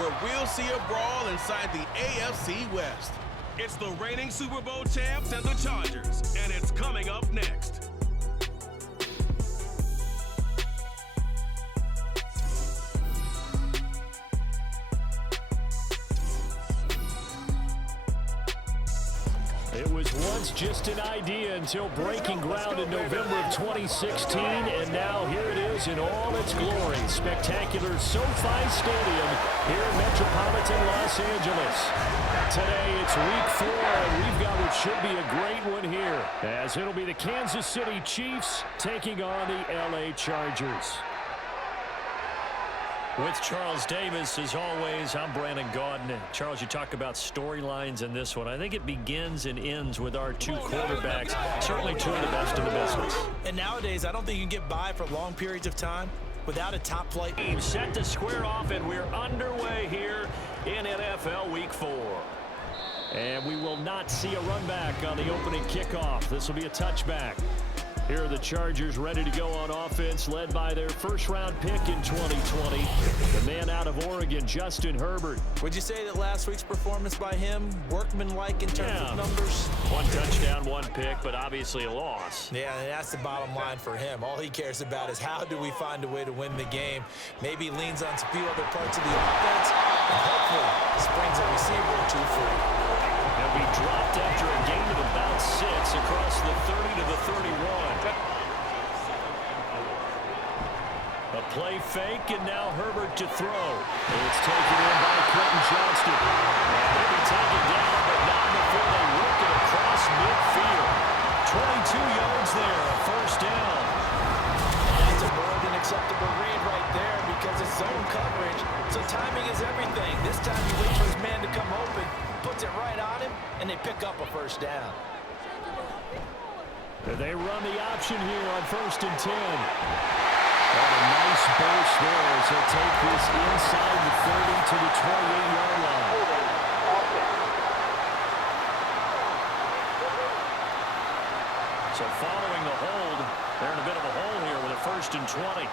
where we'll see a brawl inside the AFC West. It's the reigning Super Bowl champs and the Chargers, and it's coming up next. It was once just an idea until breaking ground in November of 2016, and now here it is in all its glory. Spectacular SoFi Stadium here in metropolitan Los Angeles. Today it's week 4, and we've got what should be a great one here, as it'll be the Kansas City Chiefs taking on the LA Chargers. With Charles Davis, as always, I'm Brandon Gaudin. Charles, you talk about storylines in this one. I think it begins and ends with our two quarterbacks, certainly two of the best in the business. And nowadays, I don't think you can get by for long periods of time without a top-flight team set to square off, and we're underway here in NFL Week 4. And we will not see a run back on the opening kickoff. This will be a touchback. Here are the Chargers ready to go on offense, led by their first-round pick in 2020, the man out of Oregon, Justin Herbert. Would you say that last week's performance by him, workmanlike in terms of numbers? One touchdown, one pick, but obviously a loss. Yeah, and that's the bottom line for him. All he cares about is how do we find a way to win the game. Maybe he leans on a few other parts of the offense, and hopefully springs a receiver or two free. He'll be dropped after a gain of about 6 across the 30 to the 31. A play fake, and now Herbert to throw. It's taken in by Quentin Johnston. And he'll be taken down, but not before they work it across midfield. 22 yards there, a first down. That's a more than acceptable read right there because it's zone coverage. So timing is everything. This time he waits for his man to come open, puts it right on him, and they pick up a first down. They run the option here on 1st and 10. And a nice burst there as he'll take this inside the 30 to the 28-yard line. So following the hold, they're in a bit of a hole here with a 1st and 20.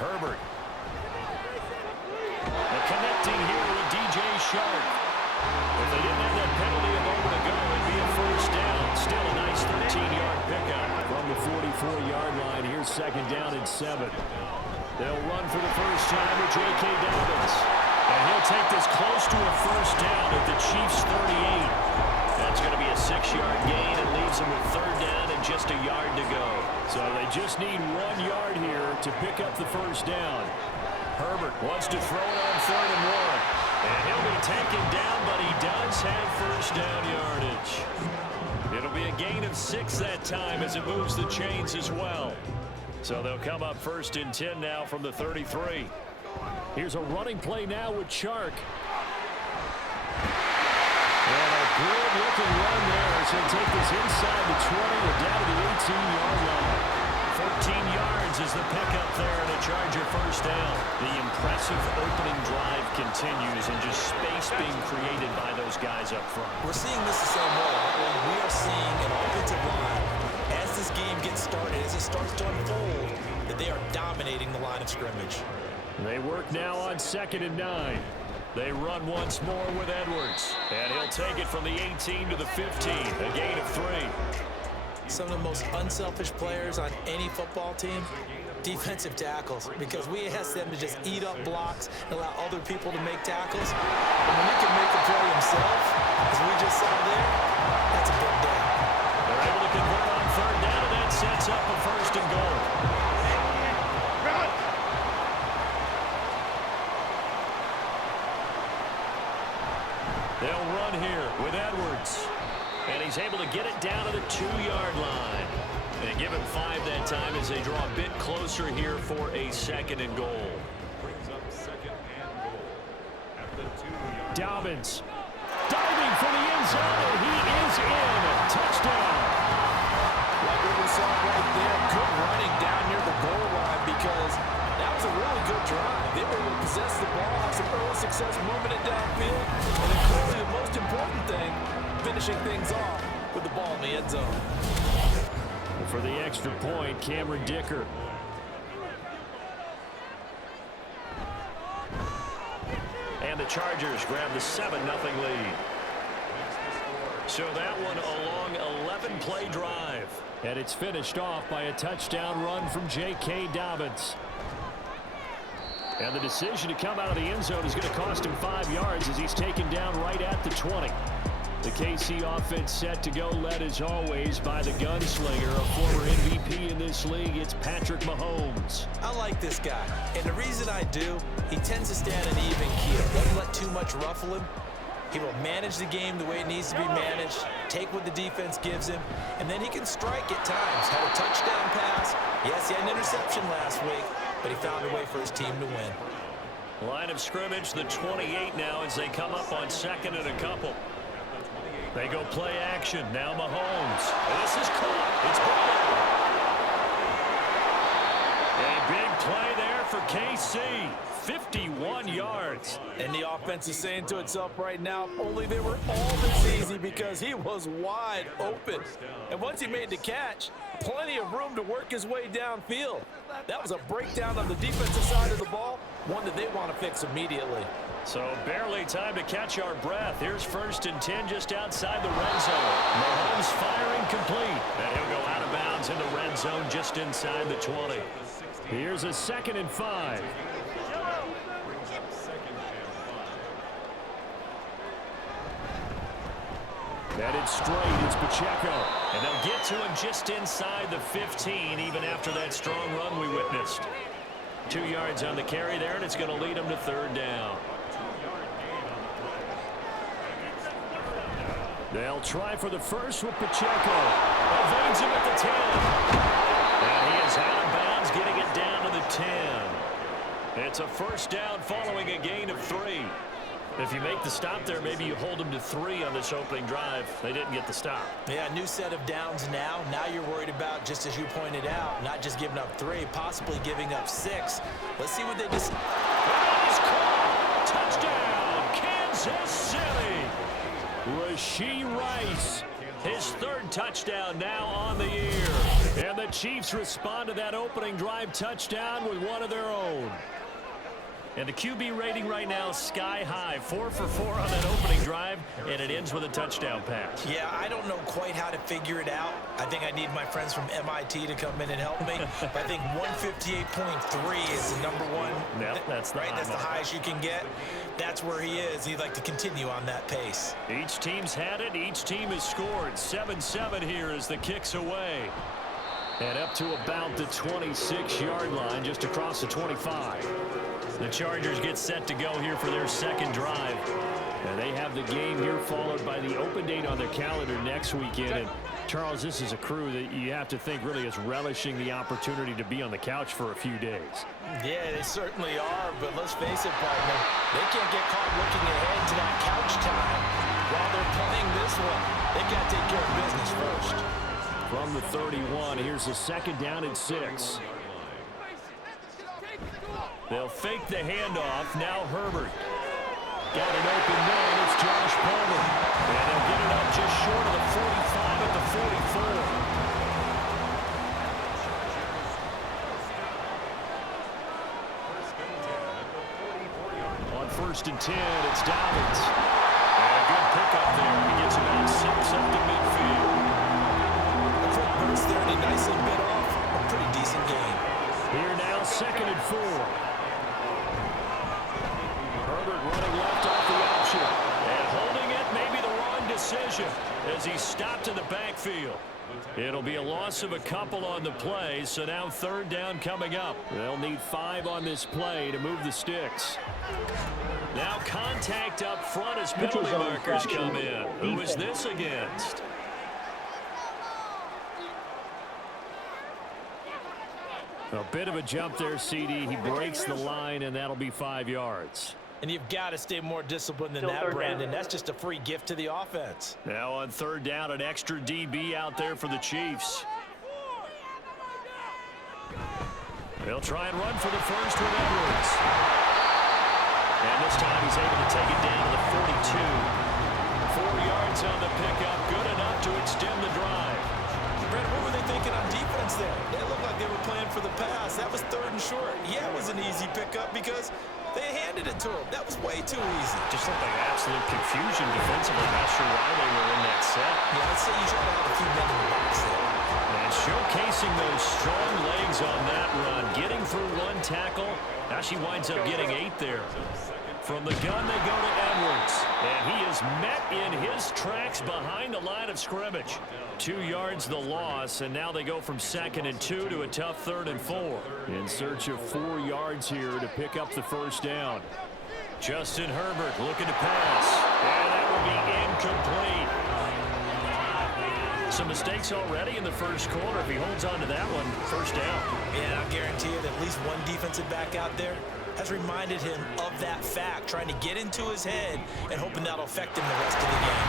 Herbert. And connecting here with DJ Shark. If they didn't have that penalty a moment ago, it'd be a first down. Still a nice 13-yard pickup. From the 44-yard line, here's 2nd down and 7. They'll run for the first time with J.K. Dobbins. And he'll take this close to a first down at the Chiefs' 38. That's going to be a 6-yard gain and leaves them with 3rd down and just a yard to go. So they just need 1 yard here to pick up the first down. Herbert wants to throw it on 3rd and 1. And he'll be taken down, but he does have first down yardage. It'll be a gain of 6 that time as it moves the chains as well. So they'll come up 1st and 10 now from the 33. Here's a running play now with Chark. And a good-looking run there as he'll take this inside the 20 and down to the 18-yard line. 14 yards is the pickup there and a Charger first down. The impressive opening drive continues and just space being created by those guys up front. We're seeing this the same way. We are seeing an offensive line as this game gets started, as it starts to unfold, that they are dominating the line of scrimmage. They work now on 2nd and 9. They run once more with Edwards. And he'll take it from the 18 to the 15, a gain of 3. Some of the most unselfish players on any football team, defensive tackles, because we ask them to just eat up blocks and allow other people to make tackles. And when he can make the play himself, as we just saw there, that's a big day. They're able to convert on 3rd down, and that sets up a 1st and goal. They'll run here with Edwards. And he's able to get it down to the 2-yard line. They give him 5 that time as they draw a bit closer here for a 2nd and goal. Brings up 2nd and goal at the 2-yard. Dobbins diving for the end zone, and he is in. Touchdown. Like what we saw right there, good running down near the goal line because that was a really good drive. They were able to possess the ball, have some early success moving it downfield, and then clearly the most important thing, finishing things off with the ball in the end zone. For the extra point, Cameron Dicker. And the Chargers grab the 7-0 lead. So that one a long 11-play drive. And it's finished off by a touchdown run from J.K. Dobbins. And the decision to come out of the end zone is going to cost him 5 yards as he's taken down right at the 20. The KC offense set to go, led as always by the gunslinger, a former MVP in this league. It's Patrick Mahomes. I like this guy, and the reason I do, he tends to stay on an even keel. Doesn't let too much ruffle him. He will manage the game the way it needs to be managed, take what the defense gives him, and then he can strike at times. Had a touchdown pass. Yes, he had an interception last week, but he found a way for his team to win. Line of scrimmage, the 28 now as they come up on 2nd and a couple. They go play action. Now Mahomes. This is caught. It's ball. A big play there for KC. 51 yards. And the offense is saying to itself right now, only they were all this easy because he was wide open. And once he made the catch, plenty of room to work his way downfield. That was a breakdown on the defensive side of the ball, one that they want to fix immediately. So barely time to catch our breath. Here's 1st and 10 just outside the red zone. Mahomes firing complete. And he'll go out of bounds in the red zone just inside the 20. Here's a 2nd and 5. Headed straight is Pacheco. And they'll get to him just inside the 15, even after that strong run we witnessed. 2 yards on the carry there, and it's going to lead them to 3rd down. They'll try for the first with Pacheco. Evades him at the 10. And he is out of bounds, getting it down to the 10. It's a 1st down following a gain of 3. If you make the stop there, maybe you hold them to 3 on this opening drive. They didn't get the stop. Yeah, new set of downs now. Now you're worried about, just as you pointed out, not just giving up 3, possibly giving up 6. Let's see what they just... He's caught! Touchdown, Kansas City! Rashee Rice, his 3rd touchdown now on the year. And the Chiefs respond to that opening drive touchdown with one of their own. And the QB rating right now is sky high. 4 for 4 on that opening drive, and it ends with a touchdown pass. Yeah, I don't know quite how to figure it out. I think I need my friends from MIT to come in and help me. But I think 158.3 is the number one. Yep, that's the right. That's the highest you can get. That's where he is. He'd like to continue on that pace. Each team's had it. Each team has scored. 7-7 here as the kick's away. And up to about the 26-yard line, just across the 25. The Chargers get set to go here for their 2nd drive. And they have the game here followed by the open date on their calendar next weekend. And Charles, this is a crew that you have to think really is relishing the opportunity to be on the couch for a few days. Yeah, they certainly are. But let's face it, partner, they can't get caught looking ahead to that couch time while they're playing this one. They got to take care of business first. From the 31, here's a 2nd down and 6. They'll fake the handoff. Now Herbert. Got an open man. It's Josh Palmer. And they'll get it up just short of the 45 at the 44. On 1st and 10, it's Dobbins. And a good pickup there. He gets about 6 up to midfield. A quick burst there, and he nicely bit off a pretty decent game. Here now, 2nd and 4. Herbert running left off the option. And holding it, maybe the wrong decision as he stopped in the backfield. It'll be a loss of a couple on the play, so now 3rd down coming up. They'll need 5 on this play to move the sticks. Now contact up front as penalty markers come in. Who is this against? A bit of a jump there, CD. He breaks the line, and that'll be 5 yards. And you've got to stay more disciplined than that, Brandon. That's just a free gift to the offense. Now on 3rd down, an extra DB out there for the Chiefs. They'll try and run for the first with Edwards. And this time he's able to take it down to the 42. 4 yards on the pickup, good enough to extend the drive. Brandon, what were they thinking on defense there? They looked like they were playing for the pass. That was 3rd and short. Yeah, it was an easy pickup because they had handed it to him. That was way too easy. Just looked like absolute confusion defensively. Not sure why they were in that set. Yeah, I'd say you try to have a few men in the box there. And showcasing those strong legs on that run. Getting through one tackle. Now she winds up getting 8 there. From the gun, they go to Edwards. And he is met in his tracks behind the line of scrimmage. 2 yards the loss, and now they go from 2nd and 2 to a tough 3rd and 4. In search of 4 yards here to pick up the first down. Justin Herbert looking to pass. And that will be incomplete. Some mistakes already in the first quarter. If he holds on to that one, first down. Yeah, I guarantee you that at least one defensive back out there has reminded him of that fact, trying to get into his head and hoping that'll affect him the rest of the game.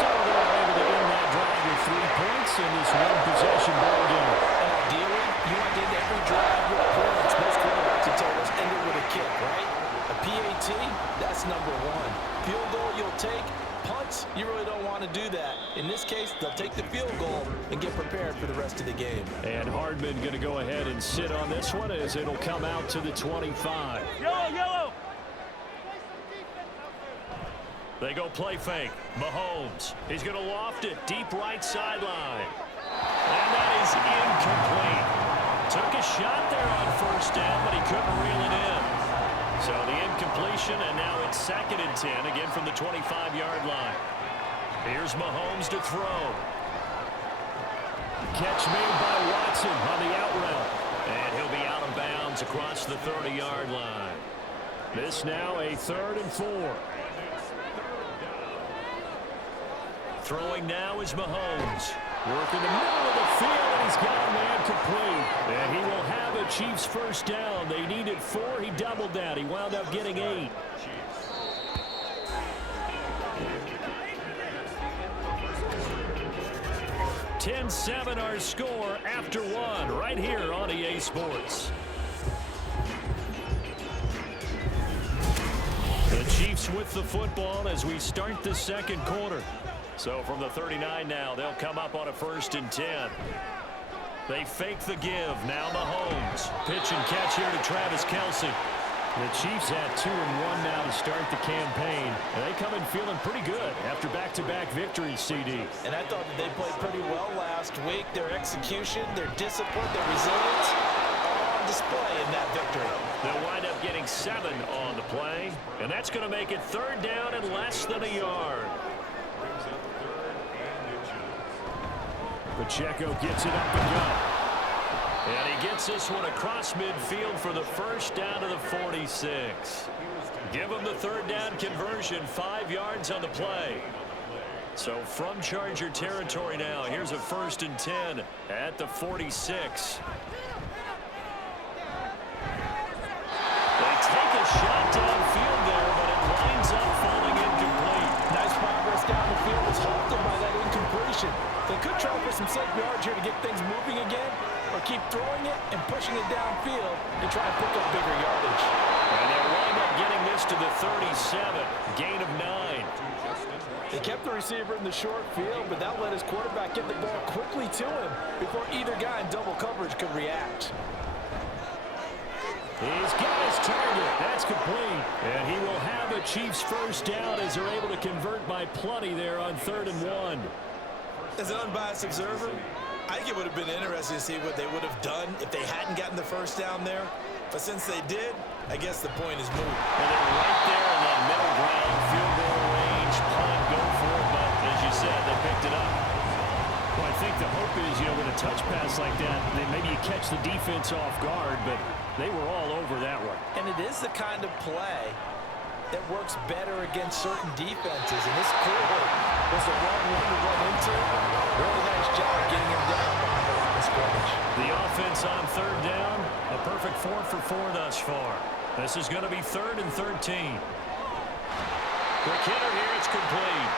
So they're able to end that drive with 3 points in this one-possession ball game. And ideally, you want to end every drive with points. Most quarterbacks would tell us end it with a kick, right? A PAT, that's number 1. Field goal you'll take. Punts, you really don't want to do that. In this case, they'll take the field goal and get prepared for the rest of the game. And Hardman going to go ahead and sit on this one as it'll come out to the 25. Yellow! They go play fake. Mahomes. He's going to loft it deep right sideline. And that is incomplete. Took a shot there on first down, but he couldn't reel it in. So the incompletion, and now it's 2nd and 10, again from the 25-yard line. Here's Mahomes to throw. Catch made by Watson on the out route. And he'll be out of bounds across the 30-yard line. This now a 3rd and 4. Throwing now is Mahomes. Working the middle of the field, and he's got a man complete. And he will have a Chiefs first down. They needed 4. He doubled that. He wound up getting 8. (10-7) our score after 1 right here on EA Sports. The Chiefs with the football as we start the second quarter. So from the 39 now, they'll come up on a 1st and 10. They fake the give. Now Mahomes. Pitch and catch here to Travis Kelce. The Chiefs had 2-1 now to start the campaign. And they come in feeling pretty good after back-to-back victories, CD. And I thought that they played pretty well last week. Their execution, their discipline, their resilience, all on display in that victory. They'll wind up getting 7 on the play. And that's going to make it 3rd down and less than a yard. Pacheco gets it up and go. And he gets this one across midfield for the first down to the 46. Give him the 3rd down conversion, 5 yards on the play. So from Charger territory now, here's a 1st and 10 at the 46. They take a shot downfield there, but it winds up falling incomplete. Nice progress down the field was halted by that incompletion. They could try for some safe yards here to get things moving again, or keep throwing it and pushing it downfield and try and pick up bigger yardage. And they wind up getting this to the 37, gain of 9. They kept the receiver in the short field, but that let his quarterback get the ball quickly to him before either guy in double coverage could react. He's got his target. That's complete. And he will have a Chiefs first down as they're able to convert by plenty there on 3rd and 1. As an unbiased observer, I think it would have been interesting to see what they would have done if they hadn't gotten the first down there. But since they did, I guess the point is moot. And they're right there in that middle ground, field goal range, punt, go for it. But as you said, they picked it up. Well, I think the hope is, with a touch pass like that, then maybe you catch the defense off guard, but they were all over that one. And it is the kind of play that works better against certain defenses. And this clearly was the wrong one to run into. Really nice job getting him down behind the line of scrimmage. The offense on 3rd down, a perfect 4 for 4 thus far. This is going to be 3rd and 13. Quick hitter here, it's complete.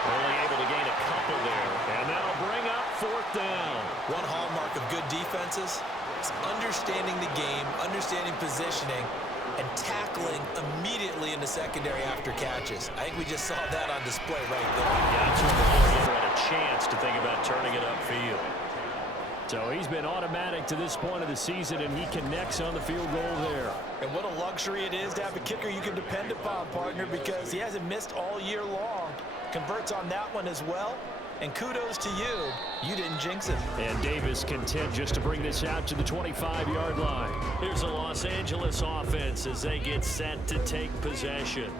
Only able to gain a couple there. And that'll bring up 4th down. One hallmark of good defenses is understanding the game, understanding positioning, and tackling immediately in the secondary after catches. I think we just saw that on display right there. That's when the player had a chance to think about turning it upfield. So he's been automatic to this point of the season, and he connects on the field goal there. And what a luxury it is to have a kicker you can depend upon, partner, because he hasn't missed all year long. Converts on that one as well. And kudos to you. You didn't jinx him. And Davis content just to bring this out to the 25-yard line. Here's a Los Angeles offense as they get set to take possession.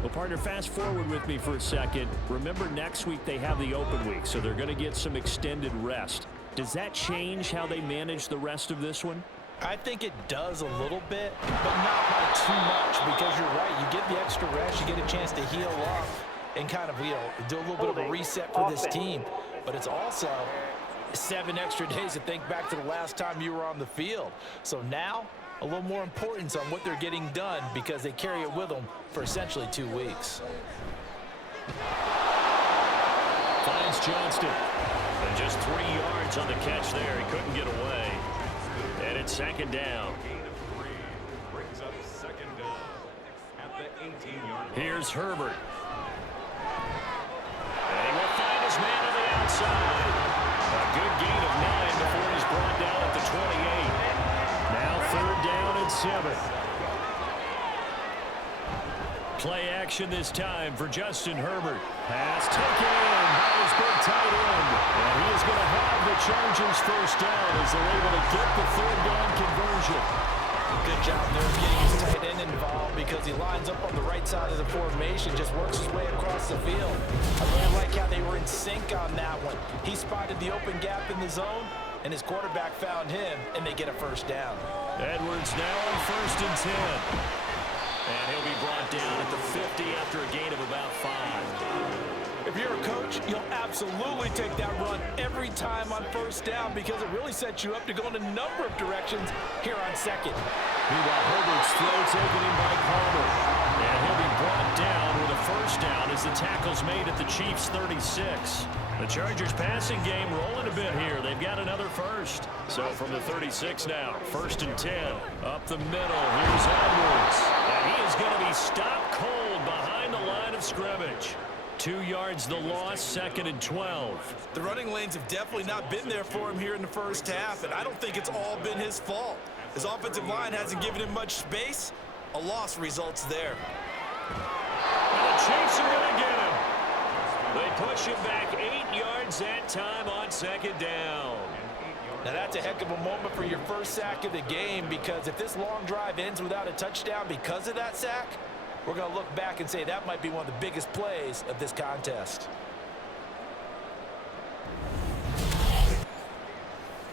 Well, partner, fast forward with me for a second. Remember, next week they have the open week, so they're going to get some extended rest. Does that change how they manage the rest of this one? I think it does a little bit, but not by too much, because you're right. You get the extra rest, you get a chance to heal up and kind of, do a little bit of a reset for this team. But it's also 7 extra days to think back to the last time you were on the field. So now, a little more importance on what they're getting done because they carry it with them for essentially 2 weeks. Finds Johnston. And just 3 yards on the catch there. He couldn't get away. And it's second down. Brings up second down at the 18-yard line. Here's Herbert. And he will find his man on the outside. A good gain of 9 before he's brought down at the 28. Now third down and 7. Play action this time for Justin Herbert. Pass taken in by his big tight end. And he is going to have the Chargers first down as they're able to get the third down conversion. Good job there of getting his tight end involved because he lines up on the right side of the formation, just works his way across the field. I really like how they were in sync on that one. He spotted the open gap in the zone, and his quarterback found him, and they get a first down. Edwards now on first and 10. And he'll be brought down at the 50 after a gain of about 5. If you're a coach, you'll absolutely take that run every time on first down because it really sets you up to go in a number of directions here on second. Meanwhile, Herbert's throw taken in by Palmer. And he'll be brought down with a first down as the tackle's made at the Chiefs' 36. The Chargers passing game rolling a bit here. They've got another first. So from the 36 now, first and 10. Up the middle, here's Edwards. And he is going to be stopped cold behind the line of scrimmage. 2 yards the loss, second and 12. The running lanes have definitely not been there for him here in the first half, and I don't think it's all been his fault. His offensive line hasn't given him much space. A loss results there. And the Chiefs are going to get him. They push him back 8 yards that time on second down. Now that's a heck of a moment for your first sack of the game because if this long drive ends without a touchdown because of that sack, we're going to look back and say that might be one of the biggest plays of this contest.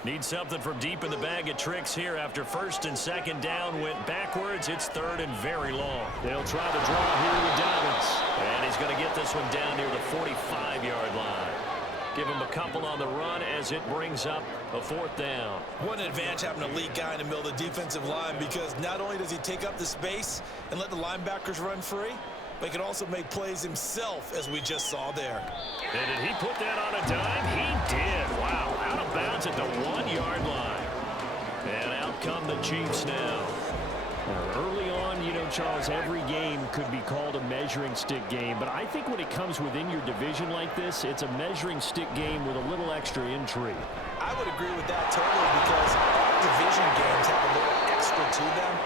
Need something from deep in the bag of tricks here after first and second down went backwards. It's third and very long. They'll try the draw here with Dobbins. And he's going to get this one down near the 45-yard line. Give him a couple on the run as it brings up a fourth down. One advantage having a lead guy in the middle of the defensive line because not only does he take up the space and let the linebackers run free, but he can also make plays himself, as we just saw there. And did he put that on a dime? He did. Wow. Out of bounds at the 1-yard line. And out come the Chiefs now. Now, early on, you know, Charles, every game could be called a measuring stick game. But I think when it comes within your division like this, it's a measuring stick game with a little extra intrigue. I would agree with that totally because all division games have a little extra to them.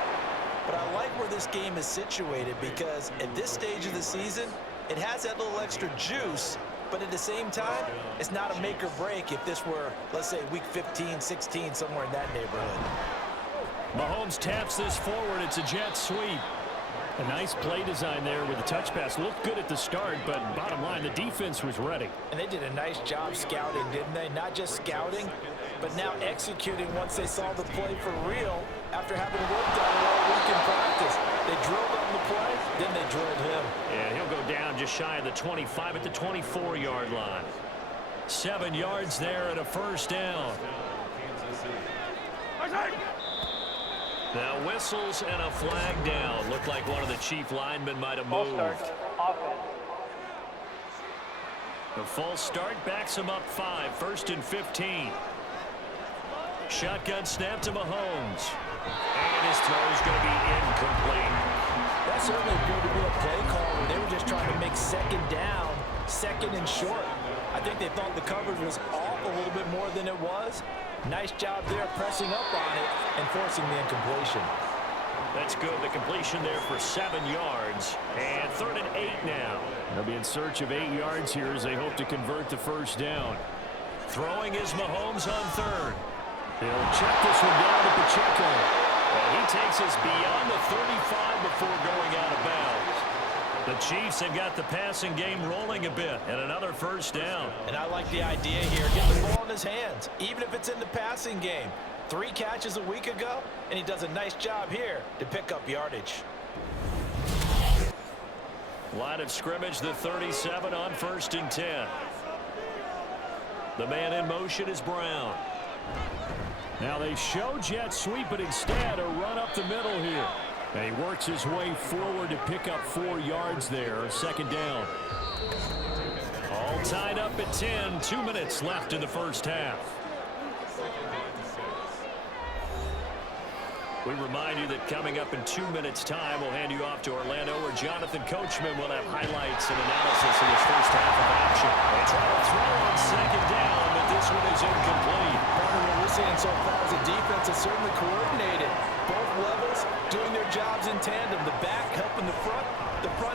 But I like where this game is situated because at this stage of the season, it has that little extra juice. But at the same time, it's not a make or break if this were, let's say, week 15, 16, somewhere in that neighborhood. Mahomes taps this forward. It's a jet sweep. A nice play design there with the touch pass. Looked good at the start, but bottom line, the defense was ready. And they did a nice job scouting, didn't they? Not just scouting, but now executing once they saw the play for real after having worked on it all week in practice. They drilled on the play, then they drilled him. And he'll go down just shy of the 25 at the 24-yard line. 7 yards there and a first down. Now whistles and a flag down. Looked like one of the Chief linemen might have moved. The false start backs him up 5, first and 15. Shotgun snap to Mahomes. And his throw is going to be incomplete. That certainly appeared to be a play call where they were just trying to make second down, second and short. I think they thought the coverage was off a little bit more than it was. Nice job there pressing up on it and forcing the incompletion. That's good. The completion there for 7 yards. And 3rd and 8 now. They'll be in search of 8 yards here as they hope to convert the first down. Throwing is Mahomes on 3rd. He'll check this one down to Pacheco. And he takes us beyond the 35 before going out of bounds. The Chiefs have got the passing game rolling a bit, and another first down. And I like the idea here. Get the ball in his hands, even if it's in the passing game. 3 catches a week ago, and he does a nice job here to pick up yardage. Line of scrimmage, the 37 on 1st and 10. The man in motion is Brown. Now they show jet sweep, but instead a run up the middle here. And he works his way forward to pick up 4 yards there. 2nd down. All tied up at 10. 2 minutes left in the first half. We remind you that coming up in 2 minutes' time, we'll hand you off to Orlando, where Jonathan Coachman will have highlights and analysis in his first half of action. They try to throw on 2nd down, but this one is incomplete. Partner, what we're seeing so far is the defense is certainly coordinated. Both levels doing their jobs in tandem. The back helping the front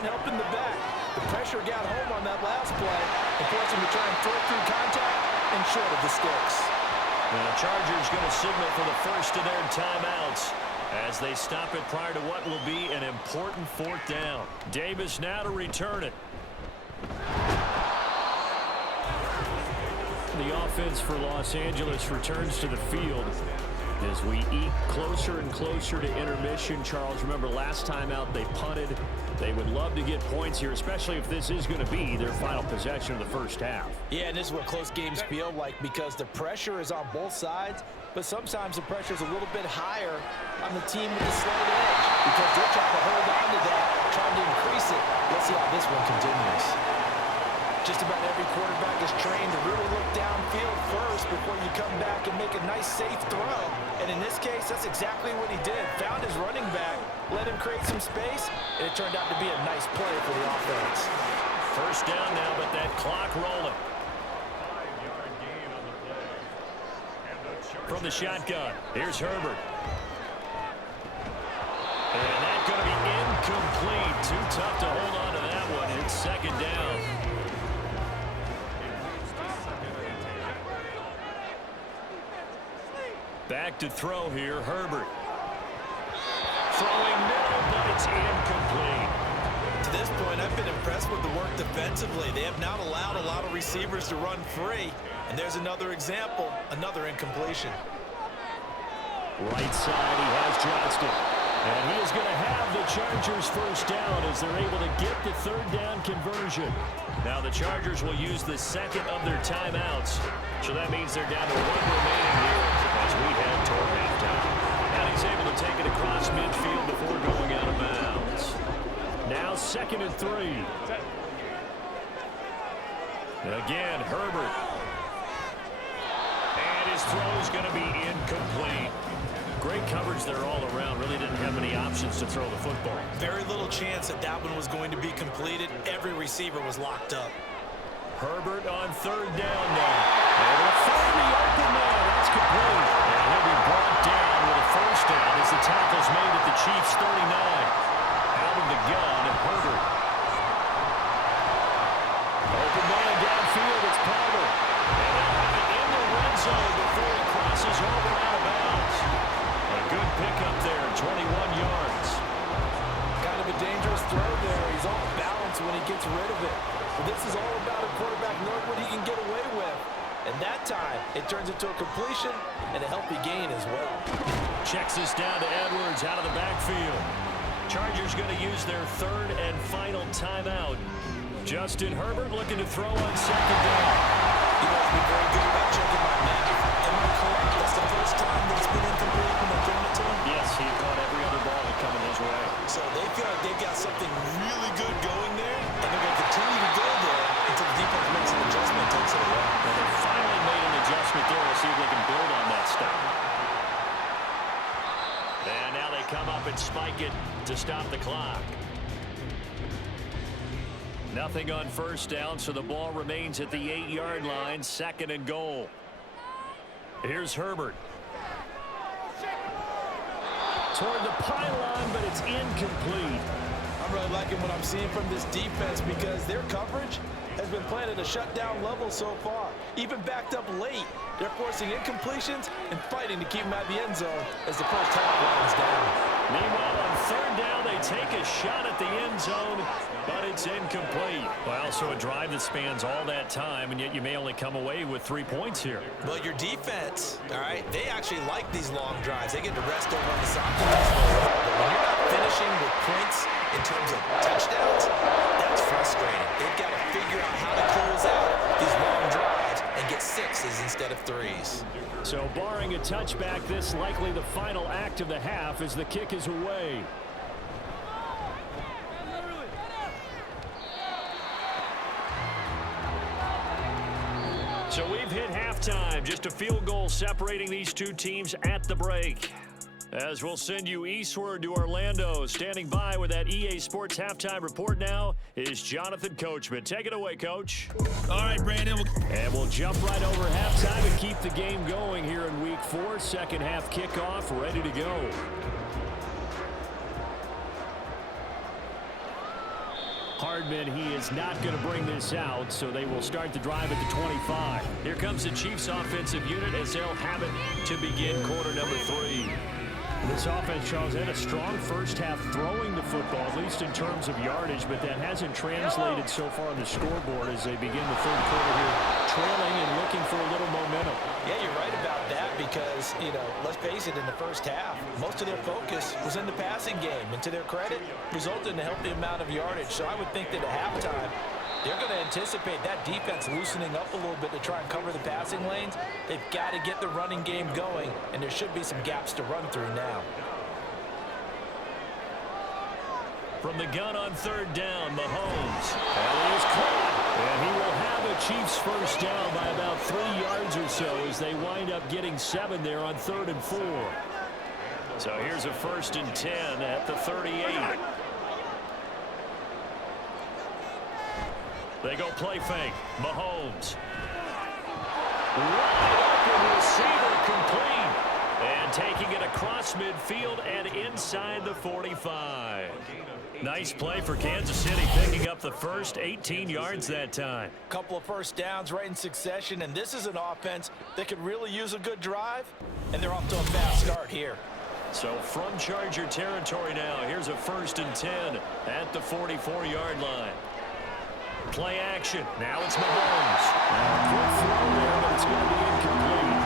helping the back. The pressure got home on that last play and forced him to try and throw through contact and short of the sticks. And the Chargers going to signal for the first of their timeouts as they stop it prior to what will be an important 4th down. Davis now to return it. The offense for Los Angeles returns to the field as we eke closer and closer to intermission. Charles, remember last time out they punted. They would love to get points here, especially if this is going to be their final possession of the first half. Yeah, and this is what close games feel like because the pressure is on both sides, but sometimes the pressure is a little bit higher on the team with the slight edge because they're trying to hold on to that, trying to increase it. Let's see how this one continues. Just about every quarterback is trained to really look downfield first before you come back and make a nice, safe throw. And in this case, that's exactly what he did. Found his running back, let him create some space, and it turned out to be a nice play for the offense. First down now, but that clock rolling. From the shotgun, here's Herbert. And that's going to be incomplete. Too tough to hold on to that one. It's 2nd down. Back to throw here, Herbert. Throwing middle, but it's incomplete. To this point, I've been impressed with the work defensively. They have not allowed a lot of receivers to run free. And there's another example, another incompletion. Right side, he has Johnston. And he is going to have the Chargers first down as they're able to get the 3rd down conversion. Now the Chargers will use the 2nd of their timeouts. So that means they're down to 1 remaining here as we head toward halftime. And he's able to take it across midfield before going out of bounds. Now 2nd and 3. Again, Herbert. And his throw is going to be incomplete. Great coverage there all around. Really didn't have many options to throw the football. Very little chance that that one was going to be completed. Every receiver was locked up. Herbert on 3rd down now. Able to find the open man. That's complete. And he'll be brought down with a first down as the tackle's made at the Chiefs' 39. Out of the gun, Herbert. Open man downfield. It's Palmer. And they'll have it in the red zone before he crosses over out of bounds. A good pickup there, 21 yards. Kind of a dangerous throw there. He's off balance when he gets rid of it. But this is all about a quarterback knowing what he can get away with. And that time, it turns into a completion and a healthy gain as well. Checks this down to Edwards out of the backfield. Chargers going to use their 3rd and final timeout. Justin Herbert looking to throw on 2nd down. You guys have been very good about checking my math. Am I correct? That's the first time that it's been incomplete when they're throwing it to him? Yes, he caught every other ball that coming his way. So they feel like they've got something really good going there, and they're going to continue to go there until the defense makes an adjustment and takes it away. Well, they finally made an adjustment there. We'll see if they can build on that stuff. And now they come up and spike it to stop the clock. Nothing on first down, so the ball remains at the 8-yard line, 2nd and goal. Here's Herbert. Toward the pylon, but it's incomplete. I'm really liking what I'm seeing from this defense because their coverage has been playing at a shutdown level so far. Even backed up late, they're forcing incompletions and fighting to keep them out of the end zone as the first half winds down. Meanwhile, on 3rd down, they take a shot at the end zone, but it's incomplete. Well, so a drive that spans all that time, and yet you may only come away with 3 points here. But your defense, all right, they actually like these long drives. They get to rest over on the side for a while. But when you're not finishing with points in terms of touchdowns, that's frustrating. They've got to figure out how to close out these long drives and get 6s instead of 3s. So barring a touchback, this likely the final act of the half as the kick is away. So we've hit halftime, just a field goal separating these two teams at the break. As we'll send you eastward to Orlando, standing by with that EA Sports halftime report now is Jonathan Coachman. Take it away, Coach. All right, Brandon. And we'll jump right over halftime and keep the game going here in Week 4. Second half kickoff, ready to go. Hardman, he is not going to bring this out, so they will start the drive at the 25. Here comes the Chiefs offensive unit as they'll have it to begin quarter number 3. This offense, Charles, had a strong first half throwing the football, at least in terms of yardage, but that hasn't translated so far on the scoreboard as they begin the third quarter here, trailing and looking for a little momentum. Yeah, you're right about that because, let's face it, in the first half, most of their focus was in the passing game, and to their credit, resulted in a healthy amount of yardage. So I would think that at halftime, they're going to anticipate that defense loosening up a little bit to try and cover the passing lanes. They've got to get the running game going, and there should be some gaps to run through now. From the gun on 3rd down, Mahomes. And he is caught. And he will have a Chiefs first down by about 3 yards or so as they wind up getting 7 there on 3rd and 4. So here's a 1st and 10 at the 38. They go play fake. Mahomes. Wide open receiver complete. And taking it across midfield and inside the 45. Nice play for Kansas City, picking up the first 18 yards that time. Couple of first downs right in succession, and this is an offense that could really use a good drive, and they're off to a fast start here. So from Charger territory now, here's a 1st and 10 at the 44-yard line. Play action. Now it's Mahomes. Good throw there, but it's going to be incomplete.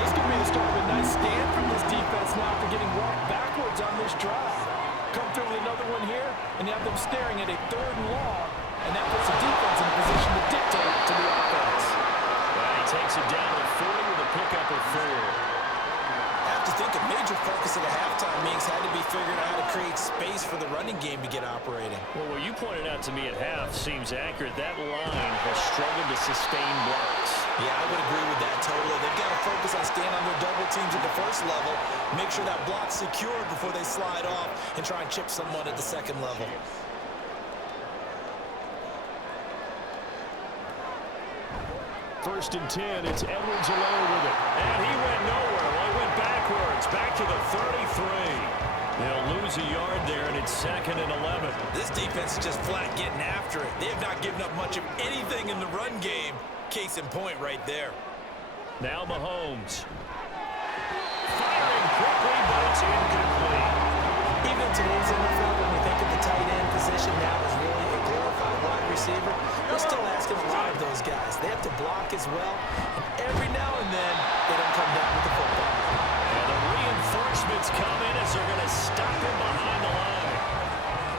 This could be the start of a nice stand from this defense now after getting walked backwards on this drive. Come through with another one here, and you have them staring at a 3rd and long, and that puts the defense in a position to dictate to the offense. Well, he takes it down to 40 with a pickup of 4. I have to think a major focus of the halftime meetings had to be figuring out how to create space for the running game to get operating. Well, what you pointed out to me at half seems accurate. That line has struggled to sustain blocks. Yeah, I would agree with that totally. They've got to focus on staying on their double teams at the first level, make sure that block's secure before they slide off and try and chip someone at the second level. First and 10, it's Edwards alone with it. And he went nowhere. Well, he went backwards, back to the 33. They'll lose a yard there, and it's 2nd and 11. This defense is just flat getting after it. They have not given up much of anything in the run game. Case in point right there. Now Mahomes. Firing quickly, but it's incomplete. Even in today's NFL, when we think of the tight end position now as really a glorified wide receiver, we're still asking a lot of those guys. They have to block as well, and every now and then they don't come down with the football. And the reinforcements come in as they're going to stop him behind the line.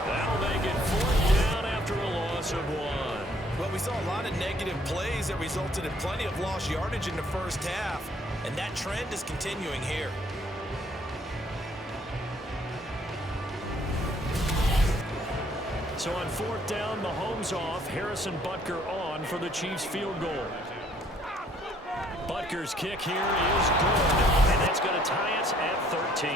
That'll make it 4th down after a loss of 1. Well, we saw a lot of negative plays that resulted in plenty of lost yardage in the first half, and that trend is continuing here. So on 4th down, Mahomes off, Harrison Butker on for the Chiefs field goal. Butker's kick here is good, and that's going to tie us at 13.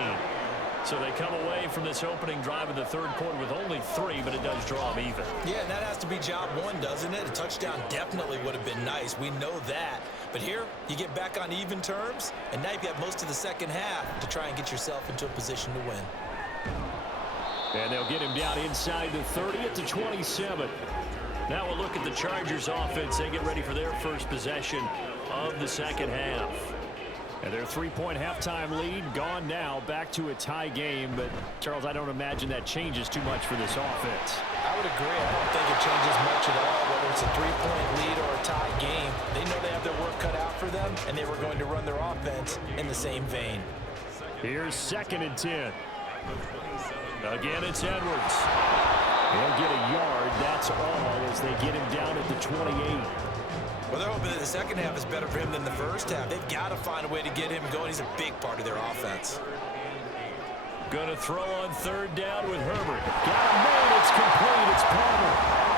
So they come away from this opening drive in the third quarter with only 3, but it does draw them even. Yeah, and that has to be job one, doesn't it? A touchdown definitely would have been nice. We know that. But here, you get back on even terms, and now you've got most of the second half to try and get yourself into a position to win. And they'll get him down inside the 30 at the 27. Now we'll look at the Chargers offense. They get ready for their first possession of the second half. And their 3-point halftime lead gone now, back to a tie game. But, Charles, I don't imagine that changes too much for this offense. I would agree. I don't think it changes much at all, whether it's a 3-point lead or a tie game. They know they have their work cut out for them, and they were going to run their offense in the same vein. Here's 2nd and 10. Again, it's Edwards. He'll get a yard, that's all, as they get him down at the 28. Well, they're hoping that the second half is better for him than the first half. They've got to find a way to get him going. He's a big part of their offense. Going to throw on 3rd down with Herbert. Got him made. It's complete. It's Palmer.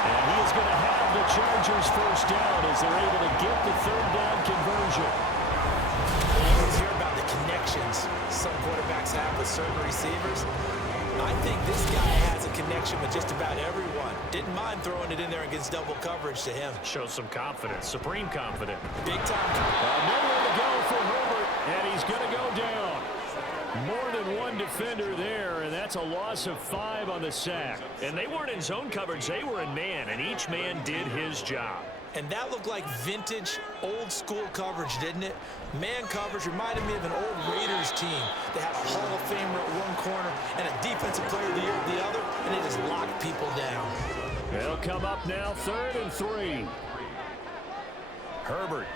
And he is going to have the Chargers first down as they're able to get the 3rd down conversion. You always hear about the connections some quarterbacks have with certain receivers. I think this guy has a connection with just about everyone. Didn't mind throwing it in there against double coverage to him. Shows some confidence, supreme confidence. Big time. Nowhere to go for Herbert, and he's going to go down. More than one defender there, and that's a loss of 5 on the sack. And they weren't in zone coverage, they were in man, and each man did his job. And that looked like vintage, old-school coverage, didn't it? Man coverage reminded me of an old Raiders team. They had a Hall of Famer at one corner and a Defensive Player of the Year at the other, and they just locked people down. They'll come up now, 3rd and 3. Herbert.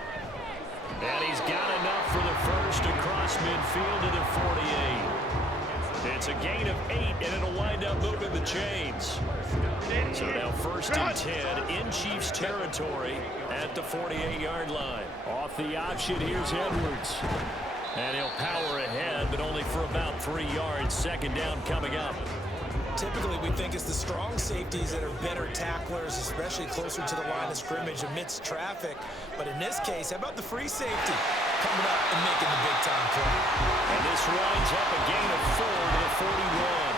And he's got enough for the first across midfield to the 48. It's a gain of 8, and it'll wind up moving the chains. So now 1st and 10 in Chiefs territory at the 48-yard line. Off the option, here's Edwards. And he'll power ahead, but only for about 3 yards. 2nd down coming up. Typically, we think it's the strong safeties that are better tacklers, especially closer to the line of scrimmage amidst traffic. But in this case, how about the free safety coming up and making the big-time play? And this winds up a gain of 4 to the 41.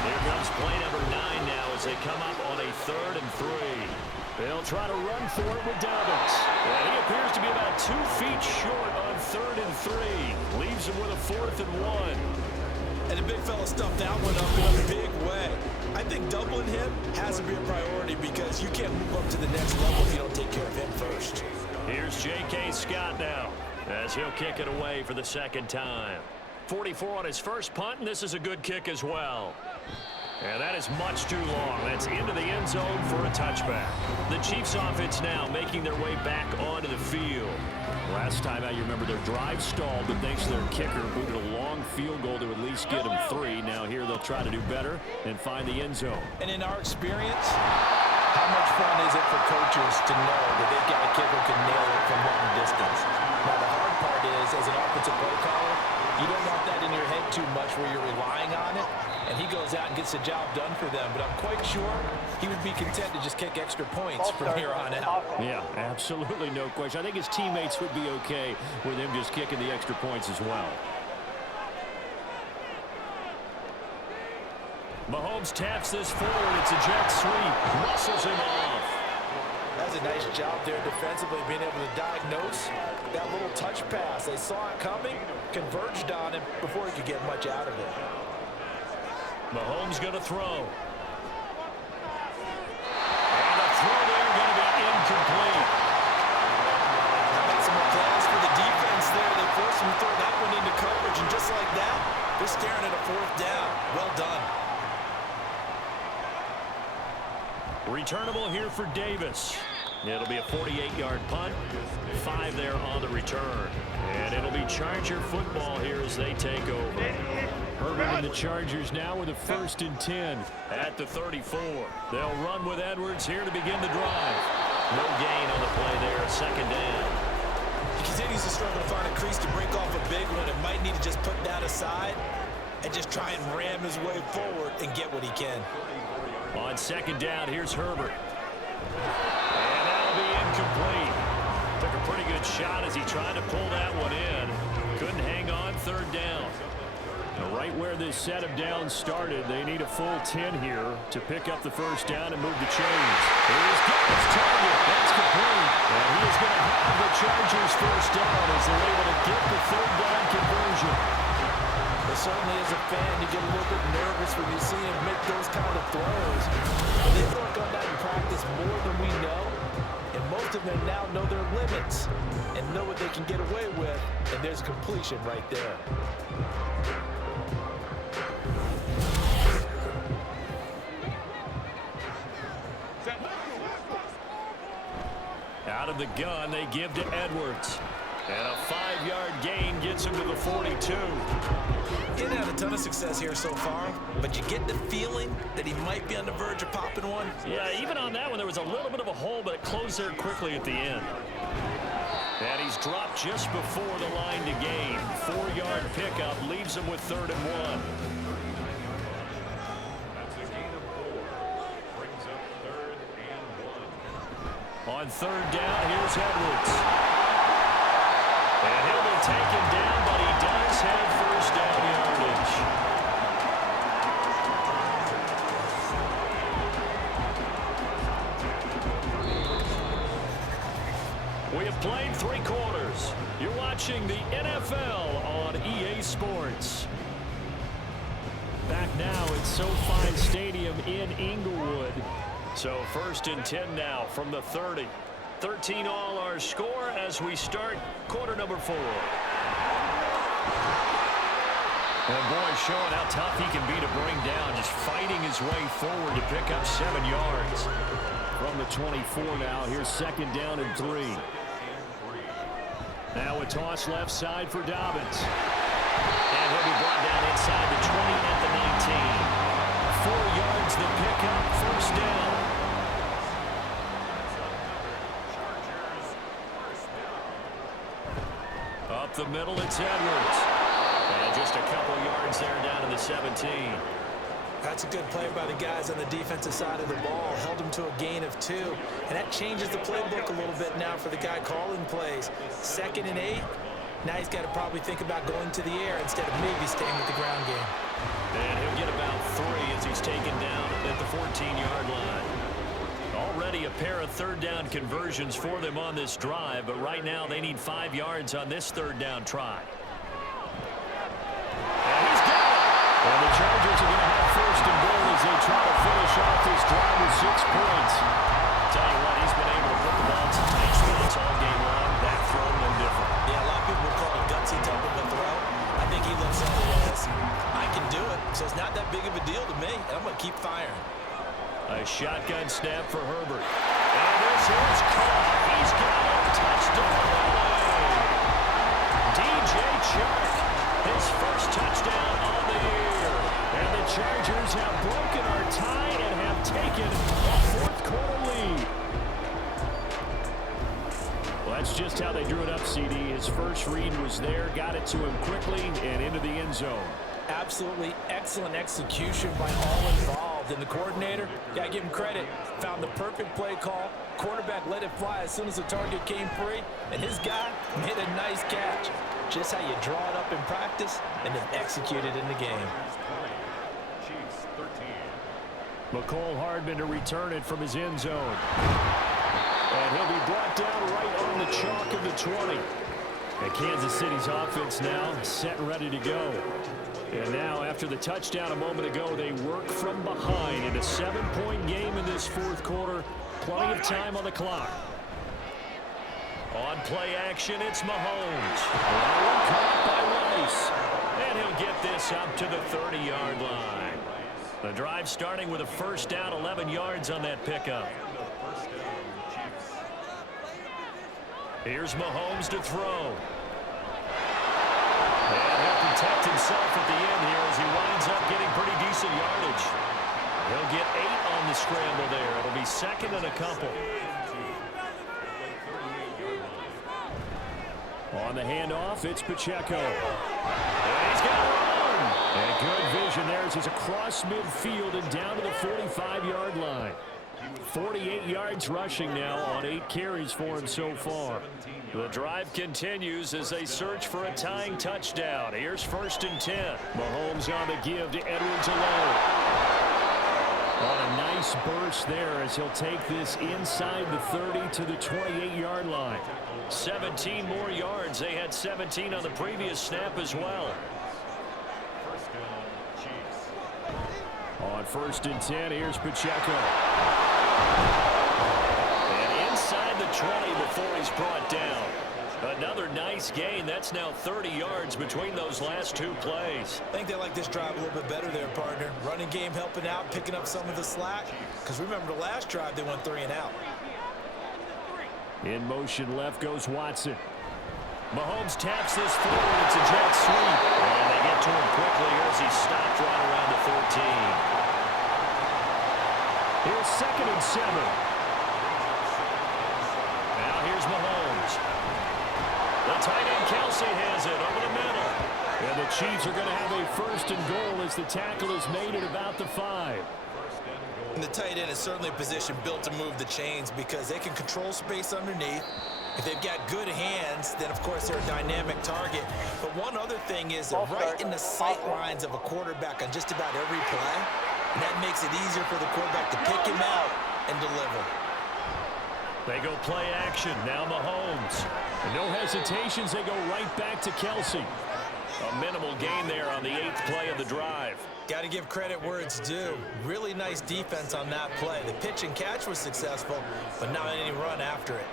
Here comes play number 9 now as they come up on a 3rd and 3. They'll try to run for it with Dobbins. And he appears to be about 2 feet short on 3rd and 3. Leaves him with a 4th and 1. And the big fella stuffed that one up in a big way. I think doubling him has to be a priority because you can't move up to the next level if you don't take care of him first. Here's J.K. Scott now as he'll kick it away for the 2nd time. 44 on his first punt, and this is a good kick as well. And that is much too long. That's into the end zone for a touchback. The Chiefs offense now making their way back onto the field. Last time out, you remember their drive stalled, but thanks to their kicker, booted a long field goal to at least get them 3. Now here they'll try to do better and find the end zone. And in our experience, how much fun is it for coaches to know that they've got a kicker who can nail it from long distance? Now the hard part is, as an offensive play caller, you don't want that in your head too much where you're relying on it, and he goes out and gets the job done for them. But I'm quite sure he would be content to just kick extra points from here on out. Yeah, absolutely no question. I think his teammates would be okay with him just kicking the extra points as well. Mahomes taps this forward. It's a jet sweep. Muscles him off. That's a nice job there defensively, being able to diagnose that little touch pass. They saw it coming, converged on him before he could get much out of it. Mahomes going to throw. And the throw there going to be incomplete. How about some applause for the defense there? They forced him to throw that one into coverage, and just like that, they're staring at a 4th down. Well done. Returnable here for Davis. It'll be a 48-yard punt. 5 there on the return. And it'll be Charger football here as they take over. Herbert and the Chargers now with a 1st and 10 at the 34. They'll run with Edwards here to begin the drive. No gain on the play there, 2nd down. He continues to struggle to find a crease to break off a big one and might need to just put that aside and just try and ram his way forward and get what he can. On 2nd down, here's Herbert. And that'll be incomplete. Took a pretty good shot as he tried to pull that one in. Couldn't hang on 3rd down. Right where this set of downs started, they need a full 10 here to pick up the first down and move the chains. Here's Gibbs' target. That's complete. And he is going to have the Chargers first down as they're able to get the third down conversion. But certainly as a fan, you get a little bit nervous when you see him make those kind of throws. They've worked on that in practice more than we know. And most of them now know their limits and know what they can get away with. And there's completion right there. Out of the gun, they give to Edwards. And a 5-yard gain gets him to the 42. He didn't have a ton of success here so far, but you get the feeling that he might be on the verge of popping one. Yeah, even on that one, there was a little bit of a hole, but it closed there quickly at the end. And he's dropped just before the line to gain. 4-yard pickup leaves him with 3rd and 1. On 3rd down, here's Edwards. And he'll be taken down, but he does have first down yardage. We have played 3 quarters. You're watching the NFL on EA Sports. Back now at SoFi Stadium in Inglewood. So 1st and 10 now from the 30. 13 all our score as we start quarter number 4. And boy, showing how tough he can be to bring down, just fighting his way forward to pick up 7 yards. From the 24 now, here's 2nd down and 3. Now a toss left side for Dobbins. And he'll be brought down inside the 20 at the 19. 4 yards the pickup, first down. Up the middle, it's Edwards. And just a couple yards there down to the 17. That's a good play by the guys on the defensive side of the ball. Held them to a gain of 2. And that changes the playbook a little bit now for the guy calling plays. 2nd and 8. Now he's got to probably think about going to the air instead of maybe staying with the ground game. And he'll get about 3 as he's taken down at the 14-yard line. Already a pair of 3rd down conversions for them on this drive, but right now they need 5 yards on this 3rd down try. And he's got it! And the Chargers are going to have 1st and goal as they try to finish off this drive with 6 points. Tell you what, he's been able to put the ball in some tight spots all game long. That throw, no different. Yeah, a lot of people would call it gutsy type of a throw. I think he looks at it as, I can do it, so it's not that big of a deal to me, and I'm going to keep firing. A shotgun snap for Herbert. And this is caught. He's got a touchdown. DJ Chark, his first touchdown on the year. And the Chargers have broken our tie and have taken a 4th quarter lead. Well, that's just how they drew it up, CD. His first read was there, got it to him quickly, and into the end zone. Absolutely excellent execution by all involved. And the coordinator, got to give him credit, found the perfect play call. Quarterback let it fly as soon as the target came free. And his guy made a nice catch. Just how you draw it up in practice and then execute it in the game. McCole Hardman to return it from his end zone. And he'll be brought down right on the chalk of the 20. And Kansas City's offense now set and ready to go. And now, after the touchdown a moment ago, they work from behind in a 7-point game in this 4th quarter. Plenty of time on the clock. On play action, it's Mahomes. Caught by Rice. And he'll get this up to the 30-yard line. The drive starting with a first down, 11 yards on that pickup. Here's Mahomes to throw. And he'll protect himself at the end here as he winds up getting pretty decent yardage. He'll get 8 on the scramble there. It'll be 2nd and a couple. On the handoff, it's Pacheco. And he's got room. And good vision there as he's across midfield and down to the 45-yard line. 48 yards rushing now on 8 carries for him so far. The drive continues as they search for a tying touchdown. Here's 1st and 10. Mahomes on the give to Edwards alone. On a nice burst there as he'll take this inside the 30 to the 28-yard line. 17 more yards. They had 17 on the previous snap as well. On 1st and 10, here's Pacheco. And inside the 20 before he's brought down. Another nice gain. That's now 30 yards between those last 2 plays. I think they like this drive a little bit better there, partner. Running game helping out, picking up some of the slack. Because remember, the last drive, they went 3 and out. In motion left goes Watson. Mahomes taps this forward. It's a jet sweep. And they get to him quickly as he's stopped right around the 13. Here's 2nd and 7. Now here's Mahomes. The tight end Kelsey has it over the middle. And the Chiefs are going to have a 1st and goal as the tackle is made at about the 5. And the tight end is certainly a position built to move the chains because they can control space underneath. If they've got good hands, then of course they're a dynamic target. But one other thing is they're right in the sight lines of a quarterback on just about every play. And that makes it easier for the quarterback to pick him out and deliver. They go play action. Now Mahomes. And no hesitations. They go right back to Kelsey. A minimal gain there on the 8th play of the drive. Got to give credit where it's due. Really nice defense on that play. The pitch and catch was successful, but not any run after it.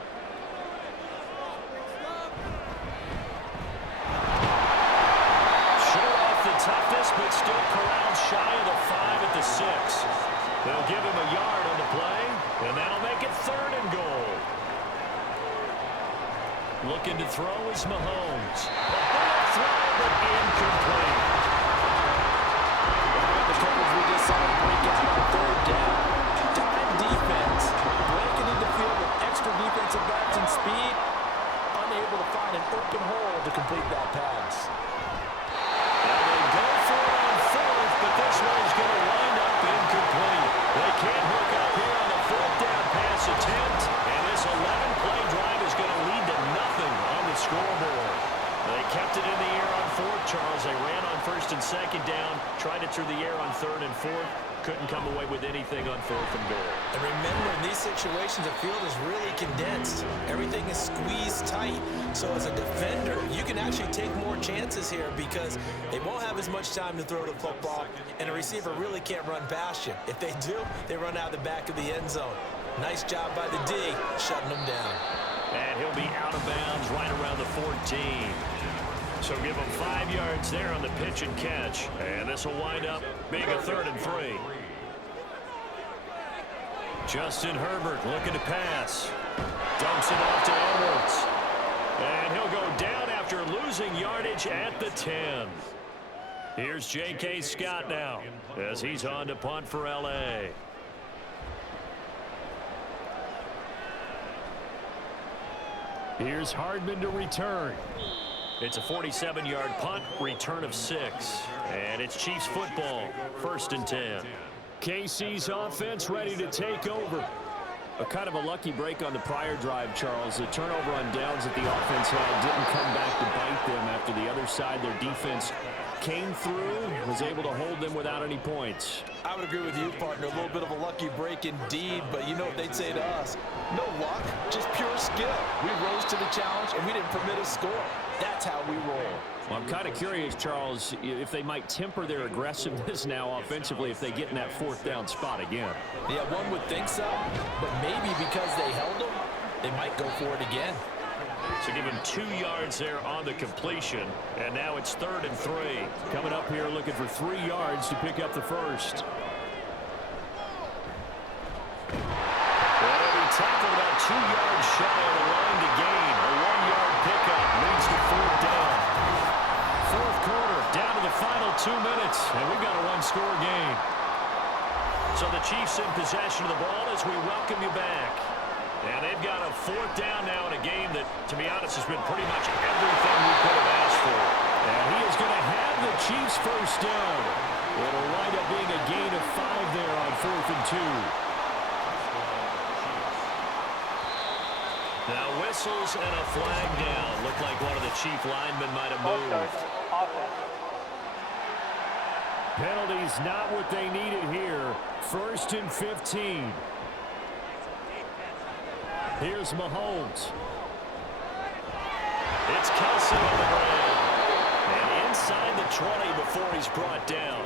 Sure off the toughness, but still corralled shy of the 5 at the 6. They'll give him a yard on the play, and that'll make it 3rd and goal. Looking to throw is Mahomes. A bullet throw, but incomplete. The coverage we just saw break out on 3rd down. Dime defense. Breaking into field with extra defensive backs and speed. Unable to find an open hole to complete that pass. Now they go for it on 4th, but this one's going to wind up incomplete. They can't hook up here on the 4th down pass attempt, and this 11-play drive is going to lead to nothing on the scoreboard. They kept it in the air on 4th, Charles. They ran on 1st and 2nd down, tried it through the air on 3rd and 4th. Couldn't come away with anything on 4th and goal. And remember, in these situations, the field is really condensed. Everything is squeezed tight. So as a defender, you can actually take more chances here because they won't have as much time to throw the football, and a receiver really can't run past you. If they do, they run out the back of the end zone. Nice job by the D, shutting them down. And he'll be out of bounds right around the 14. So give him 5 yards there on the pitch and catch. And this will wind up being a 3rd and 3. Justin Herbert looking to pass. Dumps it off to Edwards. And he'll go down after losing yardage at the 10. Here's J.K. Scott now as he's on to punt for L.A. Here's Hardman to return. It's a 47-yard punt, return of 6. And it's Chiefs football, 1st and 10. KC's offense ready to take over. A kind of a lucky break on the prior drive, Charles. The turnover on downs that the offense had didn't come back to bite them after the other side. Their defense came through, was able to hold them without any points. I would agree with you, partner. A little bit of a lucky break indeed, but you know what they'd say to us. No luck, just pure skill. We rose to the challenge, and we didn't permit a score. That's how we roll. Well, I'm kind of curious, Charles, if they might temper their aggressiveness now offensively if they get in that 4th down spot again. Yeah, one would think so, but maybe because they held them, they might go for it again. So give him 2 yards there on the completion, and now it's 3rd and 3. Coming up here looking for 3 yards to pick up the first. Well, he'll be tackled about 2 yards shy of the line to gain. A 1-yard pickup leads to 4th down. 4th quarter, down to the final 2 minutes, and we've got a 1-score game. So the Chiefs in possession of the ball as we welcome you back. And they've got a 4th down now in a game that, to be honest, has been pretty much everything we could have asked for. And he is going to have the Chiefs first down. It'll wind up being a gain of 5 there on 4th and 2. Now whistles and a flag down. Looked like one of the chief linemen might have moved. Penalties not what they needed here. 1st and 15. Here's Mahomes. It's Kelsey on the ground. And inside the 20 before he's brought down.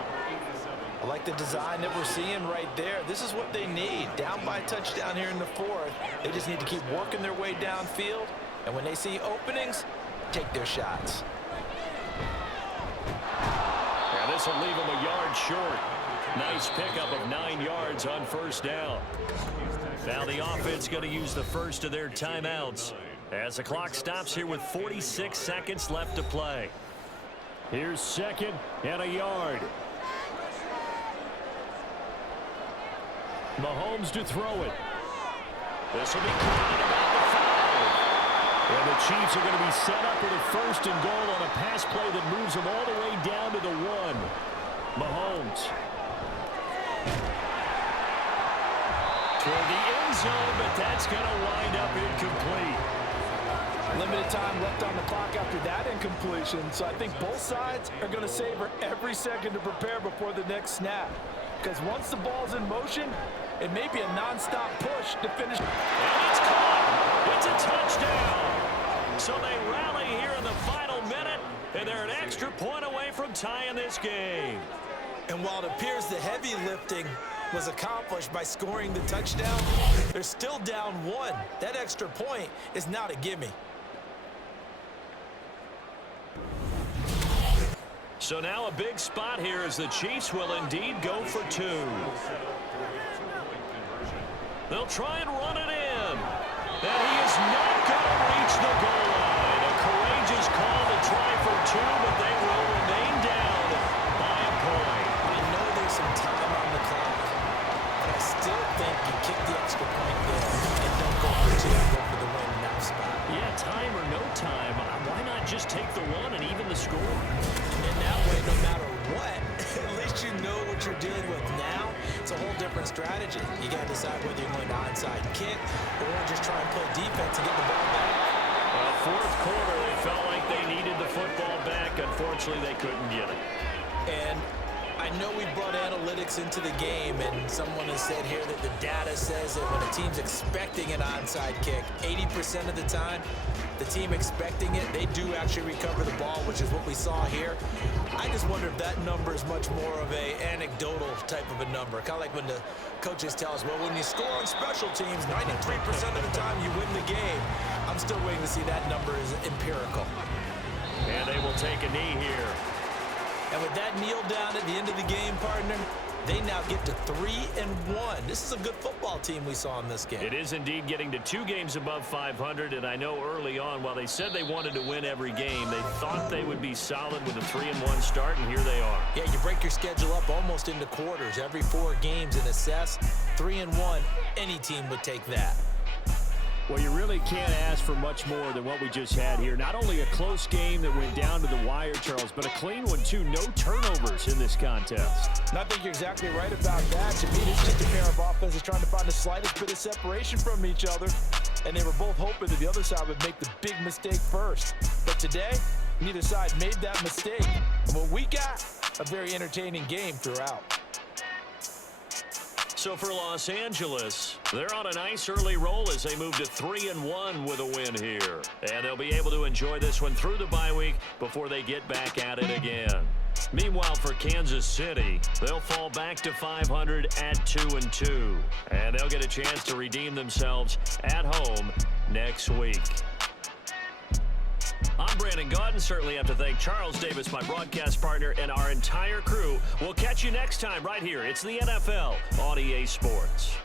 I like the design that we're seeing right there. This is what they need. Down by a touchdown here in the 4th. They just need to keep working their way downfield. And when they see openings, take their shots. Now this will leave them a yard short. Nice pickup of 9 yards on 1st down. Now the offense going to use the first of their timeouts as the clock stops here with 46 seconds left to play. Here's 2nd and a yard. Mahomes to throw it. This will be caught at about the 5. And the Chiefs are going to be set up with a 1st and goal on a pass play that moves them all the way down to the 1. Mahomes. Toward the end zone, but that's going to wind up incomplete. Limited time left on the clock after that incompletion, so I think both sides are going to savor every second to prepare before the next snap. Because once the ball's in motion, it may be a non-stop push to finish. And it's caught. It's a touchdown. So they rally here in the final minute, and they're an extra point away from tying this game. And while it appears the heavy lifting was accomplished by scoring the touchdown, they're still down 1. That extra point is not a gimme. So now a big spot here as the Chiefs will indeed go for 2. They'll try and run it in. And he is not going to reach the goal line. A courageous call to try for 2, but they will remain down by a point. I know there's some time on the clock, but I still think you kick the extra point there and don't go for 2, go for the win in that spot. Yeah, time or no time, why not just take the 1 and even the score? In that way, no matter what, at least you know what you're dealing with now. It's a whole different strategy. You got to decide whether you're going to onside kick or just try and play defense and get the ball back. Well, 4th quarter, they felt like they needed the football back. Unfortunately, they couldn't get it. And I know we brought analytics into the game, and someone has said here that the data says that when a team's expecting an onside kick, 80% of the time, the team expecting it, they do actually recover the ball, which is what we saw here. I just wonder if that number is much more of a anecdotal type of a number. Kind of like when the coaches tell us, well, when you score on special teams, 93% of the time you win the game. I'm still waiting to see that number is empirical. And they will take a knee here. And with that kneel down at the end of the game, partner, they now get to 3-1. This is a good football team we saw in this game. It is indeed getting to 2 games above 500, and I know early on, while they said they wanted to win every game, they thought they would be solid with a 3-1 start, and here they are. Yeah, you break your schedule up almost into quarters, every 4 games and assess. 3-1, any team would take that. Well, you really can't ask for much more than what we just had here. Not only a close game that went down to the wire, Charles, but a clean one, too. No turnovers in this contest. And I think you're exactly right about that. To me, this is just a pair of offenses trying to find the slightest bit of separation from each other. And they were both hoping that the other side would make the big mistake first. But today, neither side made that mistake. And what we got, a very entertaining game throughout. So for Los Angeles, they're on a nice early roll as they move to 3-1 with a win here. And they'll be able to enjoy this one through the bye week before they get back at it again. Meanwhile, for Kansas City, they'll fall back to 500 at 2-2. And they'll get a chance to redeem themselves at home next week. I'm Brandon Gaudin. Certainly have to thank Charles Davis, my broadcast partner, and our entire crew. We'll catch you next time right here. It's the NFL on EA Sports.